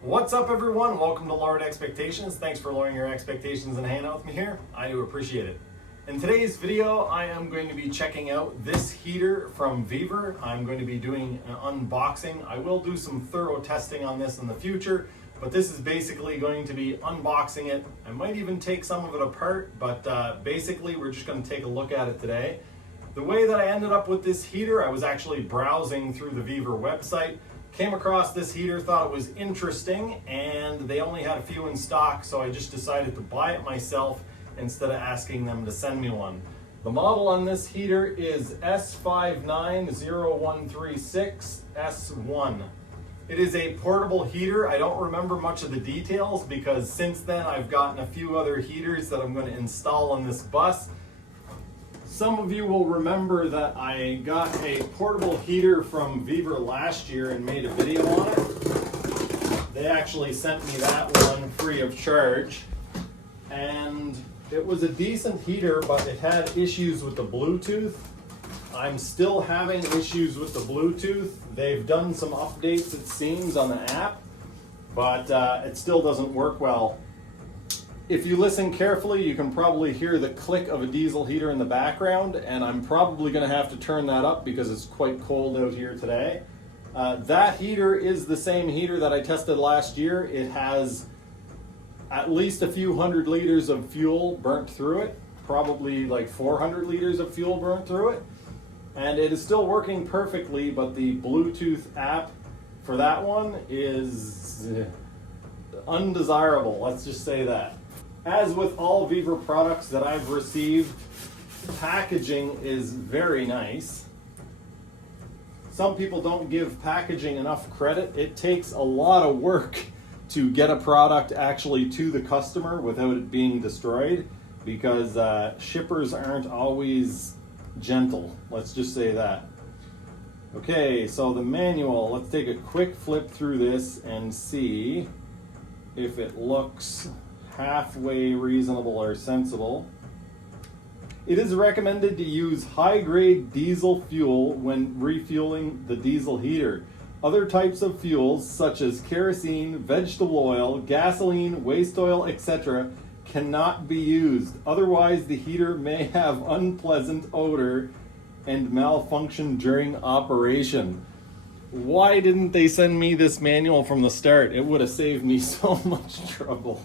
What's up, everyone? Welcome to Lowered Expectations. Thanks for lowering your expectations and hanging out with me here. I do appreciate it. In today's video, I am going to be checking out this heater from Vevor. I'm going to be doing an unboxing. I will do some thorough testing on this in the future, but this is basically going to be unboxing it. I might even take some of it apart, but basically we're just going to take a look at it today. The way that I ended up with this heater, I was actually browsing through the Vevor website, came across this heater, thought it was interesting, and they only had a few in stock, so I just decided to buy it myself instead of asking them to send me one. The model on this heater is S590136S1. It is a portable heater. I don't remember much of the details because since then I've gotten a few other heaters that I'm going to install on this bus. Some of you will remember that I got a portable heater from Vevor last year and made a video on it. They actually sent me that one free of charge. And it was a decent heater, but it had issues with the Bluetooth. I'm still having issues with the Bluetooth. They've done some updates, it seems, on the app, but it still doesn't work well. If you listen carefully, you can probably hear the click of a diesel heater in the background, and I'm probably going to have to turn that up because it's quite cold out here today. That heater is the same heater that I tested last year. It has at least a few hundred liters of fuel burnt through it, probably like 400 liters of fuel burnt through it. And it is still working perfectly, but the Bluetooth app for that one is undesirable, let's just say that. As with all Vevor products that I've received, packaging is very nice. Some people don't give packaging enough credit. It takes a lot of work to get a product actually to the customer without it being destroyed because shippers aren't always gentle. Let's just say that. Okay, so the manual, let's take a quick flip through this and see if it looks halfway reasonable or sensible. It is recommended to use high-grade diesel fuel when refueling the diesel heater. Other types of fuels, such as kerosene, vegetable oil, gasoline, waste oil, etc., cannot be used. Otherwise, the heater may have unpleasant odor and malfunction during operation. Why didn't they send me this manual from the start? It would have saved me so much trouble.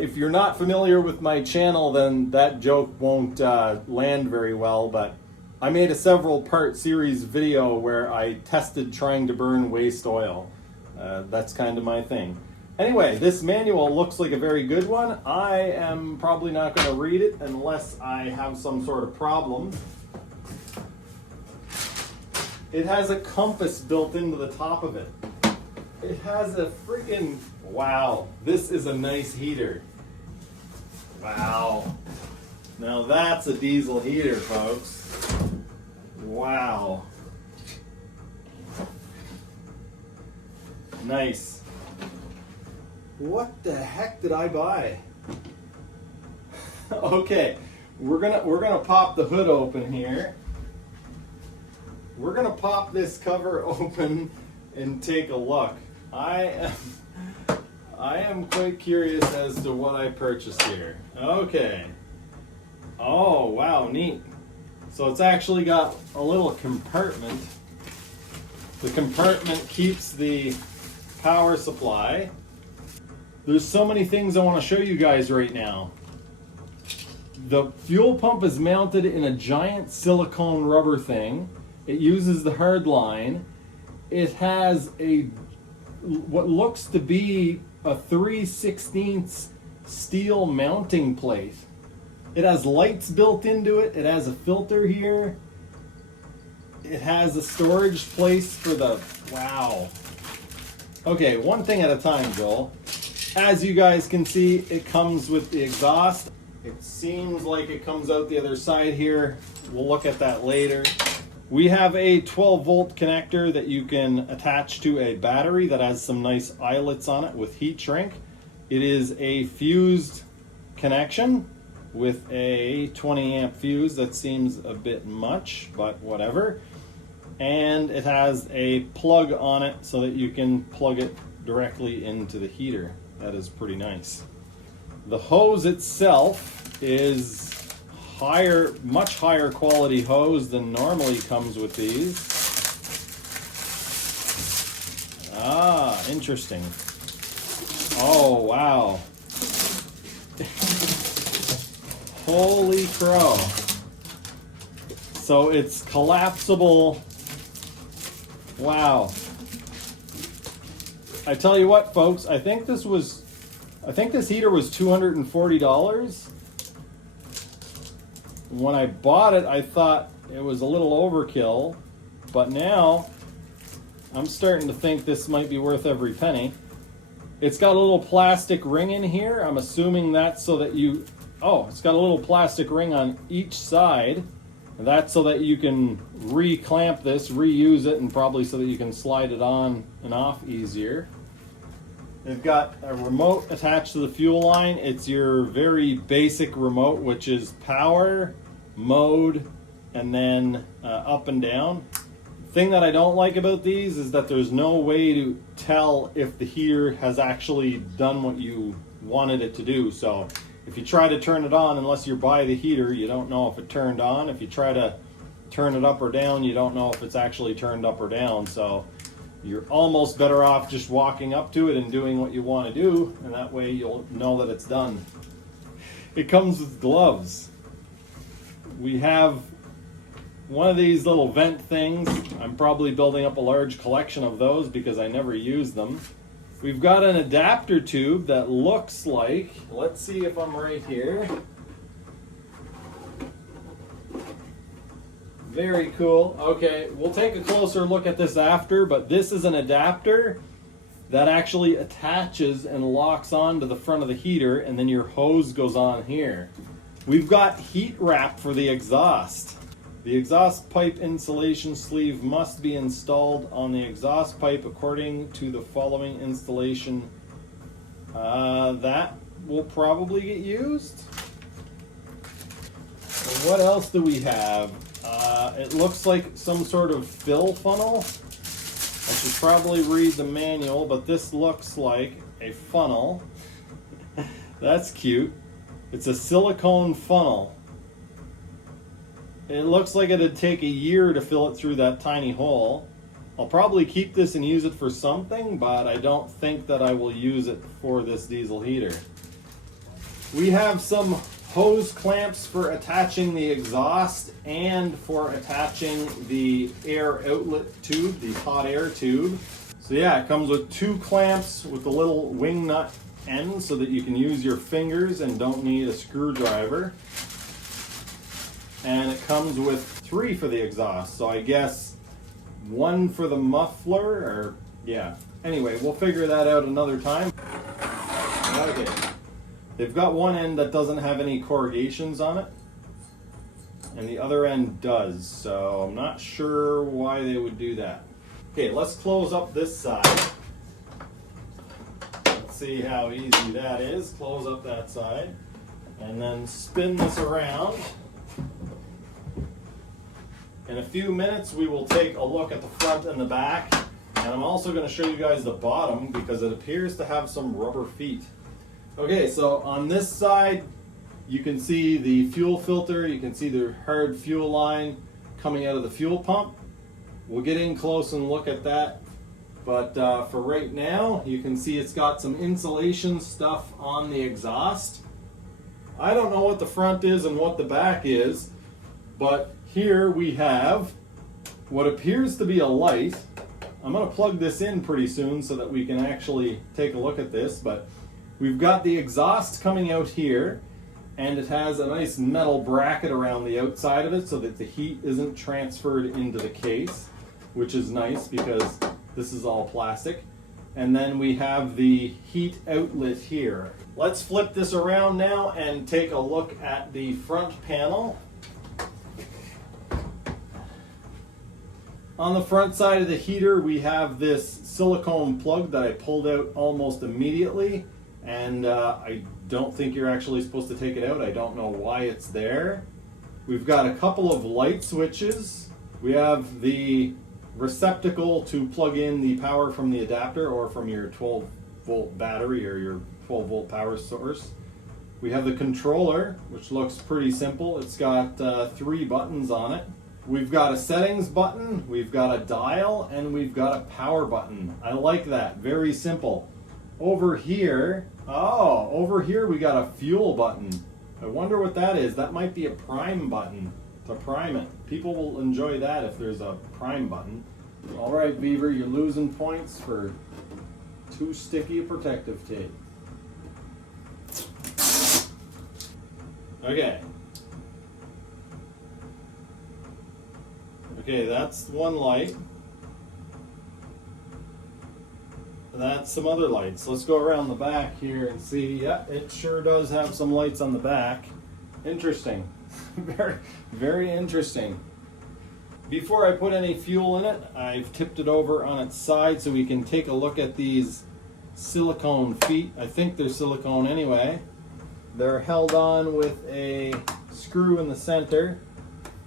If you're not familiar with my channel, then that joke won't land very well, but I made a several part series video where I tested trying to burn waste oil. That's kind of my thing. Anyway, this manual looks like a very good one. I am probably not going to read it unless I have some sort of problem. It has a compass built into the top of it. It has a freaking, wow, this is a nice heater. Wow. Now that's a diesel heater, folks. Wow. Nice. What the heck did I buy? Okay, we're gonna pop the hood open here. We're gonna pop this cover open and take a look. I am quite curious as to what I purchased here. Okay. Oh, wow, neat. So it's actually got a little compartment. The compartment keeps the power supply. There's so many things I want to show you guys right now. The fuel pump is mounted in a giant silicone rubber thing. It uses the hard line. It has what looks to be a 3/16 steel mounting plate. It has lights built into it. It has a filter here. It has a storage place for the, wow. Okay, one thing at a time, Joel. As you guys can see, it comes with the exhaust. It seems like it comes out the other side here. We'll look at that later. We have a 12-volt connector that you can attach to a battery that has some nice eyelets on it with heat shrink. It is a fused connection with a 20 amp fuse. That seems a bit much, but whatever. And it has a plug on it so that you can plug it directly into the heater. That is pretty nice. The hose itself is much higher quality hose than normally comes with these. Ah, interesting. Oh, wow. Holy crow. So it's collapsible. Wow. I tell you what, folks, I think this heater was $240. When I bought it, I thought it was a little overkill, but now I'm starting to think this might be worth every penny. It's got a little plastic ring in here. I'm assuming that's so that it's got a little plastic ring on each side. That's so that you can re-clamp this, reuse it, and probably so that you can slide it on and off easier. They've got a remote attached to the fuel line. It's your very basic remote, which is power, mode, and then up and down. The thing that I don't like about these is that there's no way to tell if the heater has actually done what you wanted it to do. So if you try to turn it on, unless you're by the heater, you don't know if it turned on. If you try to turn it up or down, you don't know if it's actually turned up or down. So you're almost better off just walking up to it and doing what you want to do, and that way you'll know that it's done. It comes with gloves. We have one of these little vent things. I'm probably building up a large collection of those because I never use them. We've got an adapter tube that looks like, let's see if I'm right here. Very cool. Okay, we'll take a closer look at this after, but this is an adapter that actually attaches and locks onto the front of the heater, and then your hose goes on here. We've got heat wrap for the exhaust. The exhaust pipe insulation sleeve must be installed on the exhaust pipe according to the following installation. That will probably get used. And what else do we have? It looks like some sort of fill funnel. I should probably read the manual, but this looks like a funnel. That's cute. It's a silicone funnel. It looks like it'd take a year to fill it through that tiny hole. I'll probably keep this and use it for something, but I don't think that I will use it for this diesel heater. We have some hose clamps for attaching the exhaust and for attaching the air outlet tube, the hot air tube. So yeah, it comes with two clamps with the little wing nut end so that you can use your fingers and don't need a screwdriver. And it comes with three for the exhaust, so I guess one for the muffler, or yeah. Anyway, we'll figure that out another time. Okay. They've got one end that doesn't have any corrugations on it, and the other end does, so I'm not sure why they would do that. Okay, let's close up this side. Let's see how easy that is. Close up that side, and then spin this around. In a few minutes, we will take a look at the front and the back, and I'm also going to show you guys the bottom because it appears to have some rubber feet. Okay, so on this side, you can see the fuel filter, you can see the hard fuel line coming out of the fuel pump. We'll get in close and look at that, but for right now, you can see it's got some insulation stuff on the exhaust. I don't know what the front is and what the back is, but here we have what appears to be a light. I'm going to plug this in pretty soon so that we can actually take a look at this, but we've got the exhaust coming out here, and it has a nice metal bracket around the outside of it so that the heat isn't transferred into the case, which is nice because this is all plastic. And then we have the heat outlet here. Let's flip this around now and take a look at the front panel. On the front side of the heater, we have this silicone plug that I pulled out almost immediately, and I don't think you're actually supposed to take it out. I don't know why it's there. We've got a couple of light switches. We have the receptacle to plug in the power from the adapter or from your 12-volt battery or your 12-volt power source. We have the controller, which looks pretty simple. It's got 3 buttons on it. We've got a settings button, we've got a dial, and we've got a power button. I like that, very simple. Over here we got a fuel button. I wonder what that is. That might be a prime button to prime it. People will enjoy that if there's a prime button. All right, Vevor, you're losing points for too sticky protective tape. Okay. Okay, that's one light. That's some other lights. Let's go around the back here and see. Yeah, it sure does have some lights on the back. Interesting. Very, very interesting. Before I put any fuel in it, I've tipped it over on its side so we can take a look at these silicone feet. I think they're silicone anyway. They're held on with a screw in the center.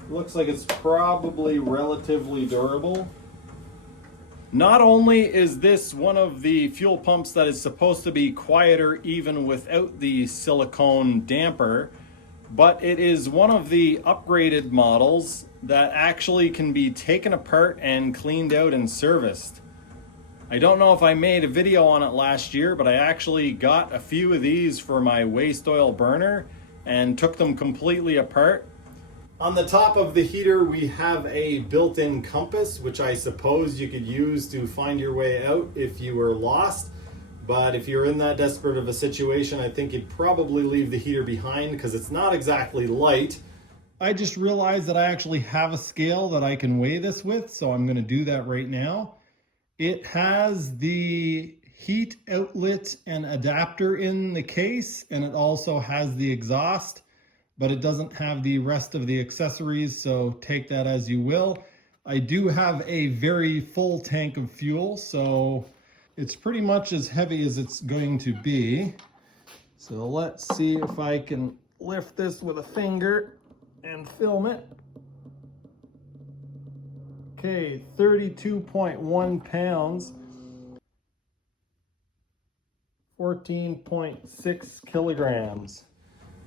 Looks like it's probably relatively durable. Not only is this one of the fuel pumps that is supposed to be quieter even without the silicone damper, but it is one of the upgraded models that actually can be taken apart and cleaned out and serviced. I don't know if I made a video on it last year, but I actually got a few of these for my waste oil burner and took them completely apart. On the top of the heater, we have a built-in compass, which I suppose you could use to find your way out if you were lost. But if you're in that desperate of a situation, I think you'd probably leave the heater behind because it's not exactly light. I just realized that I actually have a scale that I can weigh this with, so I'm going to do that right now. It has the heat outlet and adapter in the case, and it also has the exhaust, but it doesn't have the rest of the accessories, so take that as you will. I do have a very full tank of fuel, so it's pretty much as heavy as it's going to be. So let's see if I can lift this with a finger and film it. Okay, 32.1 pounds, 14.6 kilograms.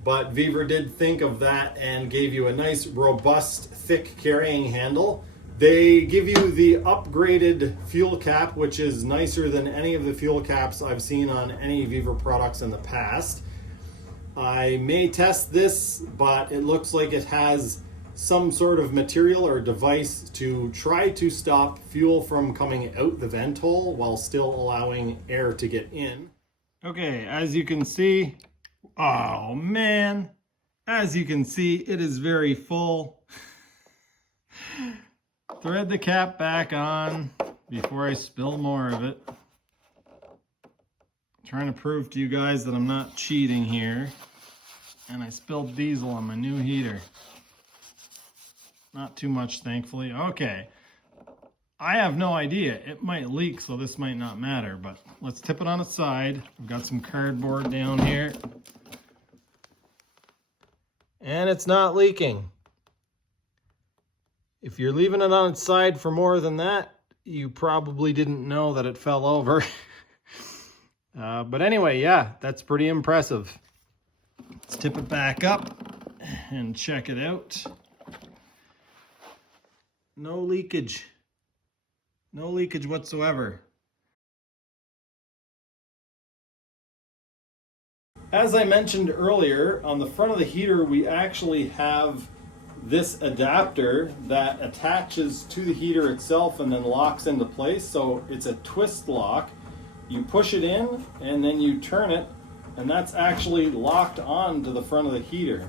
But Vevor did think of that and gave you a nice, robust, thick carrying handle. They give you the upgraded fuel cap, which is nicer than any of the fuel caps I've seen on any Vevor products in the past. I may test this, but it looks like it has some sort of material or device to try to stop fuel from coming out the vent hole while still allowing air to get in. Okay, as you can see, oh man, as you can see, it is very full. Thread the cap back on before I spill more of it. I'm trying to prove to you guys that I'm not cheating here. And I spilled diesel on my new heater. Not too much, thankfully. Okay. I have no idea. It might leak, so this might not matter, but let's tip it on its side. I've got some cardboard down here. And it's not leaking. If you're leaving it on its side for more than that, you probably didn't know that it fell over. But anyway, yeah, that's pretty impressive. Let's tip it back up and check it out. No leakage. No leakage whatsoever. As I mentioned earlier, on the front of the heater, we actually have this adapter that attaches to the heater itself and then locks into place. So it's a twist lock. You push it in and then you turn it, and that's actually locked on to the front of the heater.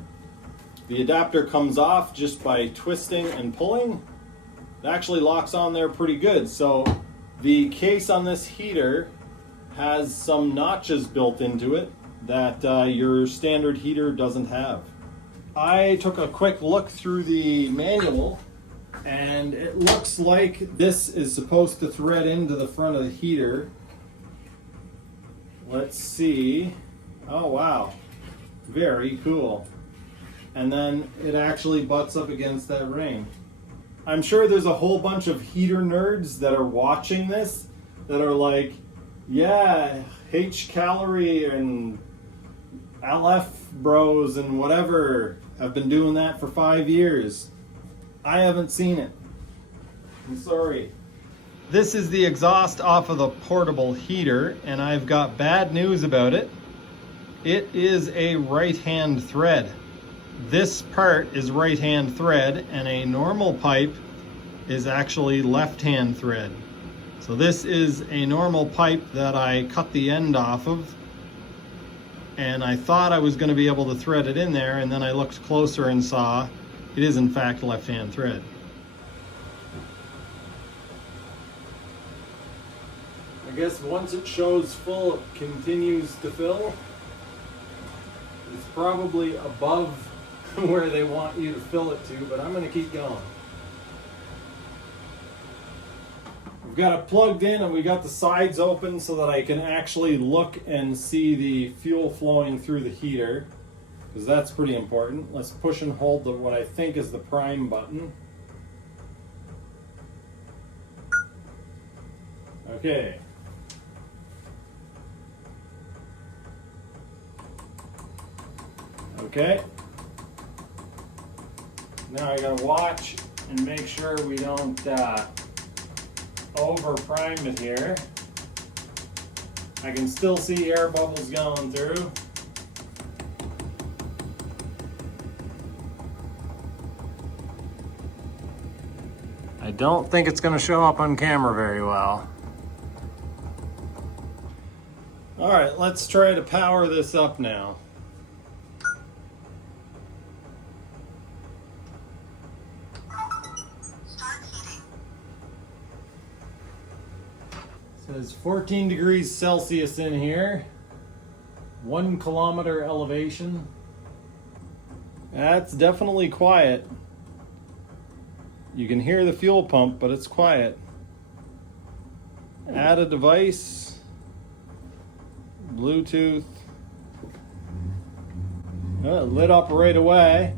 The adapter comes off just by twisting and pulling. It actually locks on there pretty good. So the case on this heater has some notches built into it that your standard heater doesn't have. I took a quick look through the manual, and it looks like this is supposed to thread into the front of the heater. Let's see. Oh wow, very cool. And then it actually butts up against that ring. I'm sure there's a whole bunch of heater nerds that are watching this that are like, yeah, H calorie and LF bros and whatever have been doing that for 5 years. I haven't seen it. I'm sorry. This is the exhaust off of the portable heater, and I've got bad news about it. It is a right-hand thread. This part is right-hand thread, and a normal pipe is actually left-hand thread. So this is a normal pipe that I cut the end off of, and I thought I was going to be able to thread it in there, and then I looked closer and saw it is in fact left-hand thread. I guess once it shows full, it continues to fill. It's probably above where they want you to fill it to, but I'm going to keep going. We've got it plugged in and we got the sides open so that I can actually look and see the fuel flowing through the heater, because that's pretty important. Let's push and hold what I think is the prime button. Okay. Okay. Now I gotta watch and make sure we don't over prime it here. I can still see air bubbles going through. I don't think it's gonna show up on camera very well. All right, let's try to power this up now. Says 14 degrees Celsius in here, 1 kilometer elevation. That's definitely quiet. You can hear the fuel pump, but it's quiet. Add a device, Bluetooth. It lit up right away.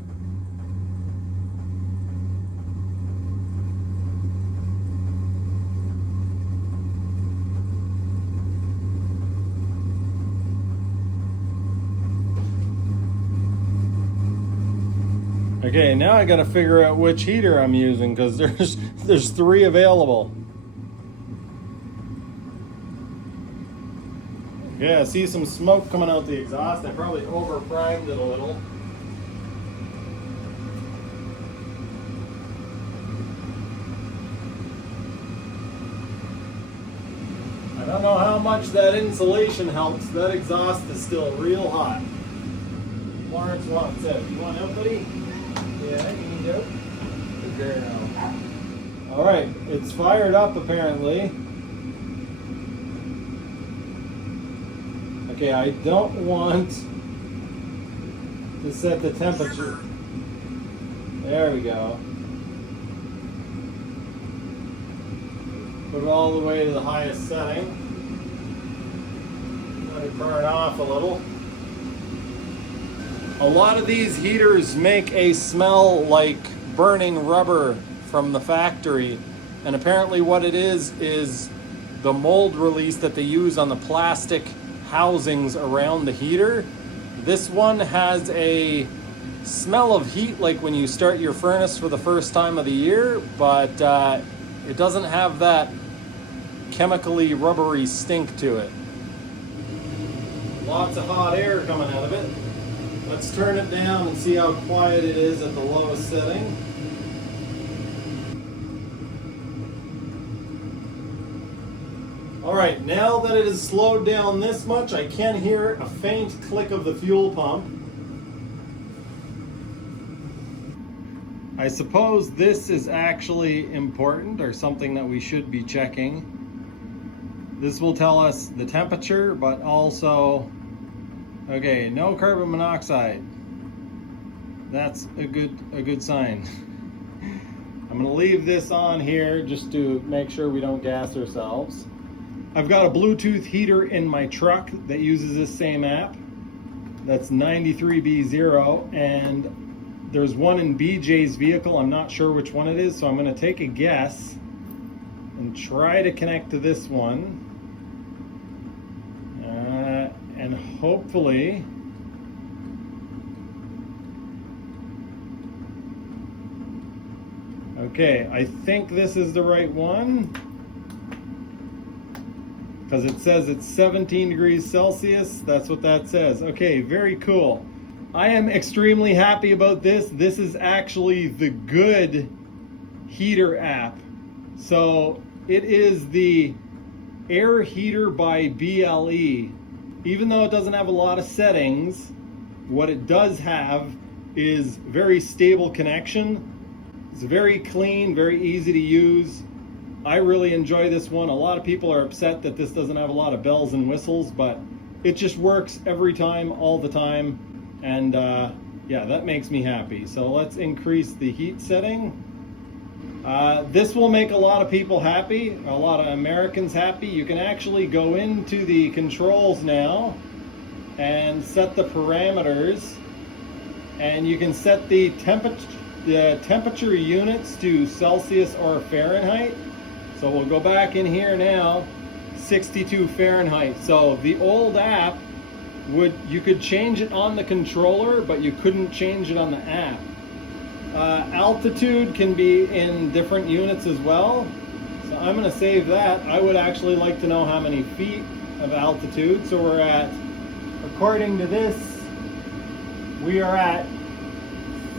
Okay, now I gotta figure out which heater I'm using, because there's 3 available. Yeah, I see some smoke coming out the exhaust. I probably over primed it a little. I don't know how much that insulation helps. That exhaust is still real hot. Lawrence wants out. You want out, buddy? Yeah, you need out. Good girl. All right, it's fired up apparently. Okay, I don't want to set the temperature. There we go. Put it all the way to the highest setting. Let it burn off a little. A lot of these heaters make a smell like burning rubber from the factory, and apparently what it is the mold release that they use on the plastic housings around the heater. This one has a smell of heat like when you start your furnace for the first time of the year, but it doesn't have that chemically rubbery stink to it. Lots of hot air coming out of it. Let's turn it down and see how quiet it is at the lowest setting. All right, now that it has slowed down this much, I can hear a faint click of the fuel pump. I suppose this is actually important, or something that we should be checking. This will tell us the temperature, but also, okay, no carbon monoxide. That's a good sign. I'm gonna leave this on here just to make sure we don't gas ourselves. I've got a Bluetooth heater in my truck that uses this same app. That's 93B0, and There's one in BJ's vehicle. I'm not sure which one it is, so I'm going to take a guess and try to connect to this one. And hopefully okay, I think this is the right one because it says it's 17 degrees Celsius. That's what that says. Okay, very cool. I am extremely happy about this. This is actually the good heater app. So it is the Air Heater by BLE. Even though it doesn't have a lot of settings, what it does have is very stable connection. It's very clean, very easy to use. I really enjoy this one. A lot of people are upset that this doesn't have a lot of bells and whistles, but it just works every time, all the time. And yeah, that makes me happy. So let's increase the heat setting. This will make a lot of people happy, a lot of Americans happy. You can actually go into the controls now and set the parameters, and you can set the temperature units to Celsius or Fahrenheit. So we'll go back in here now, 62 Fahrenheit. So the old app you could change it on the controller, but you couldn't change it on the app. Altitude can be in different units as well. So I'm going to save that. I would actually like to know how many feet of altitude. So we're at, according to this, we are at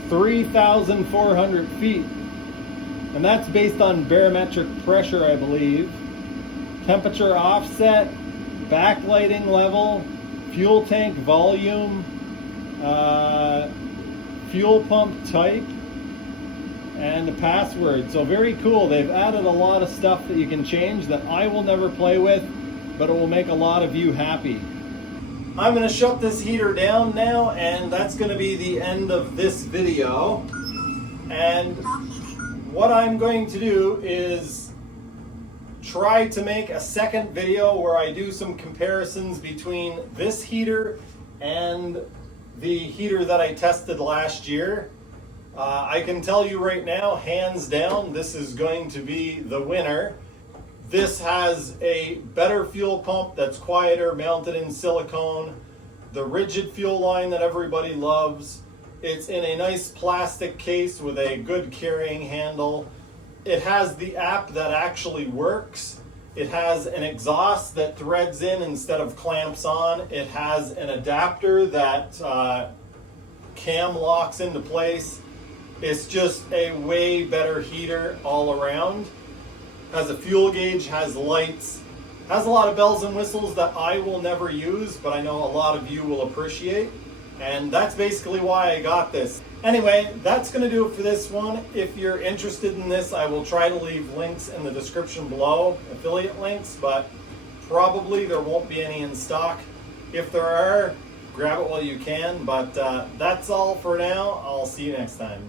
3,400 feet. And that's based on barometric pressure, I believe. Temperature offset, backlighting level, fuel tank volume, fuel pump type, and the password. So very cool. They've added a lot of stuff that you can change that I will never play with, but it will make a lot of you happy. I'm going to shut this heater down now, and that's going to be the end of this video. And what I'm going to do is try to make a second video where I do some comparisons between this heater and the heater that I tested last year. I can tell you right now, hands down, this is going to be the winner. This has a better fuel pump that's quieter, mounted in silicone, the rigid fuel line that everybody loves. It's in a nice plastic case with a good carrying handle. It has the app that actually works. It has an exhaust that threads in instead of clamps on. It has an adapter that cam locks into place. It's just a way better heater all around. Has a fuel gauge, has lights, has a lot of bells and whistles that I will never use, but I know a lot of you will appreciate. And that's basically why I got this. Anyway, that's going to do it for this one. If you're interested in this, I will try to leave links in the description below, affiliate links, but probably there won't be any in stock. If there are, grab it while you can, but that's all for now. I'll see you next time.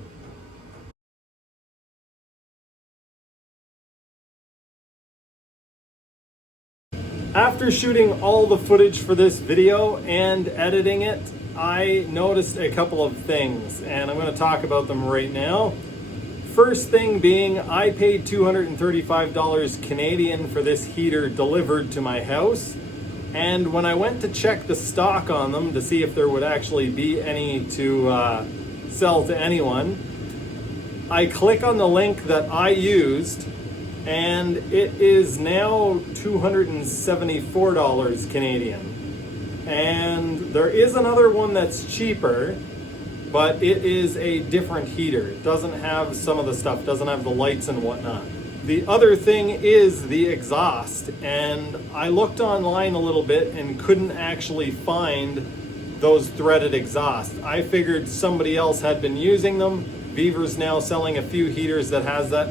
After shooting all the footage for this video and editing it, I noticed a couple of things, and I'm going to talk about them right now. First thing being, I paid $235 Canadian for this heater delivered to my house, and when I went to check the stock on them to see if there would actually be any to sell to anyone, I click on the link that I used, and it is now $274 Canadian. And there is another one that's cheaper, but it is a different heater. It doesn't have some of the stuff, doesn't have the lights and whatnot. The other thing is the exhaust, and I looked online a little bit and couldn't actually find those threaded exhaust. I figured somebody else had been using them. Vevor's now selling a few heaters that has that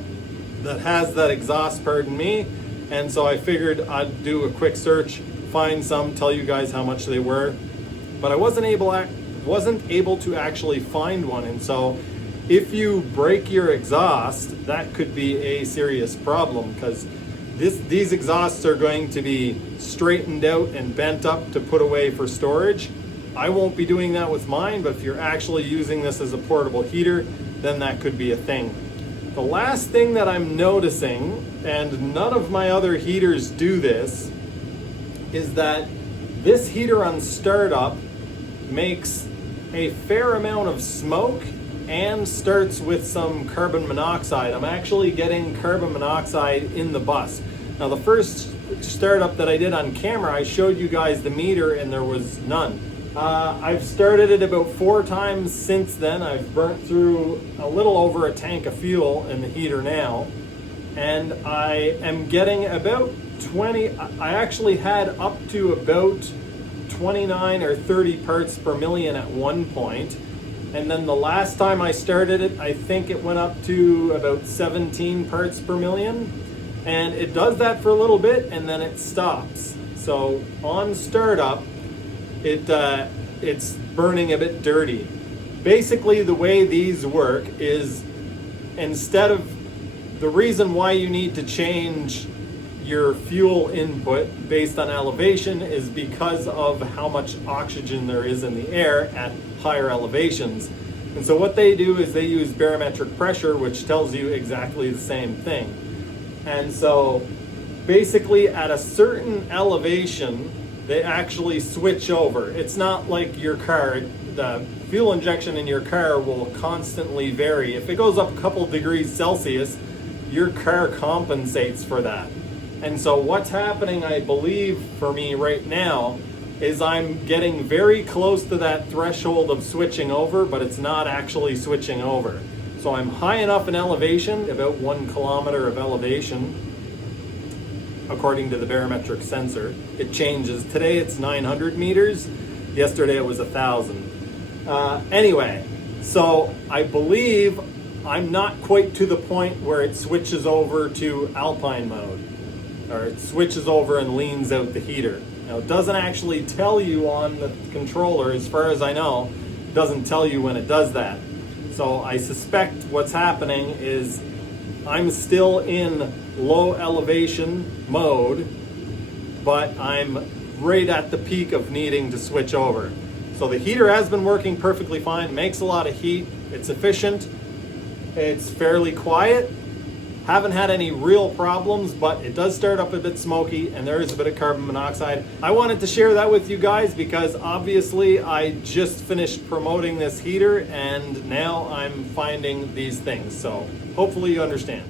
exhaust, pardon me, and so I figured I'd do a quick search, find some, tell you guys how much they were, but I wasn't able to actually find one. And so if you break your exhaust, that could be a serious problem, because these exhausts are going to be straightened out and bent up to put away for storage, I won't be doing that with mine, but if you're actually using this as a portable heater, then that could be a thing. The last thing that I'm noticing, and none of my other heaters do this, is that this heater on startup makes a fair amount of smoke and starts with some carbon monoxide. I'm actually getting carbon monoxide in the bus. Now the first startup that I did on camera, I showed you guys the meter and there was none. I've started it about 4 times since then. I've burnt through a little over a tank of fuel in the heater now, and I am getting about 20, I actually had up to about 29 or 30 parts per million at one point, and then the last time I started it, I think it went up to about 17 parts per million, and it does that for a little bit and then it stops. So on startup, it's burning a bit dirty. Basically, the way these work is, instead of, the reason why you need to change your fuel input based on elevation is because of how much oxygen there is in the air at higher elevations. And so what they do is they use barometric pressure, which tells you exactly the same thing. And so basically at a certain elevation, they actually switch over. It's not like your car, the fuel injection in your car will constantly vary. If it goes up a couple degrees Celsius, your car compensates for that. And so what's happening, I believe, for me right now, is I'm getting very close to that threshold of switching over, but it's not actually switching over. So I'm high enough in elevation, about 1 kilometer of elevation, according to the barometric sensor. It changes. Today it's 900 meters. Yesterday it was 1,000. Anyway, so I believe I'm not quite to the point where it switches over to alpine mode, or it switches over and leans out the heater. Now it doesn't actually tell you on the controller, as far as I know, it doesn't tell you when it does that. So I suspect what's happening is I'm still in low elevation mode, but I'm right at the peak of needing to switch over. So the heater has been working perfectly fine, makes a lot of heat, it's efficient, it's fairly quiet, haven't had any real problems, but it does start up a bit smoky and there is a bit of carbon monoxide. I wanted to share that with you guys because obviously I just finished promoting this heater and now I'm finding these things. So hopefully you understand.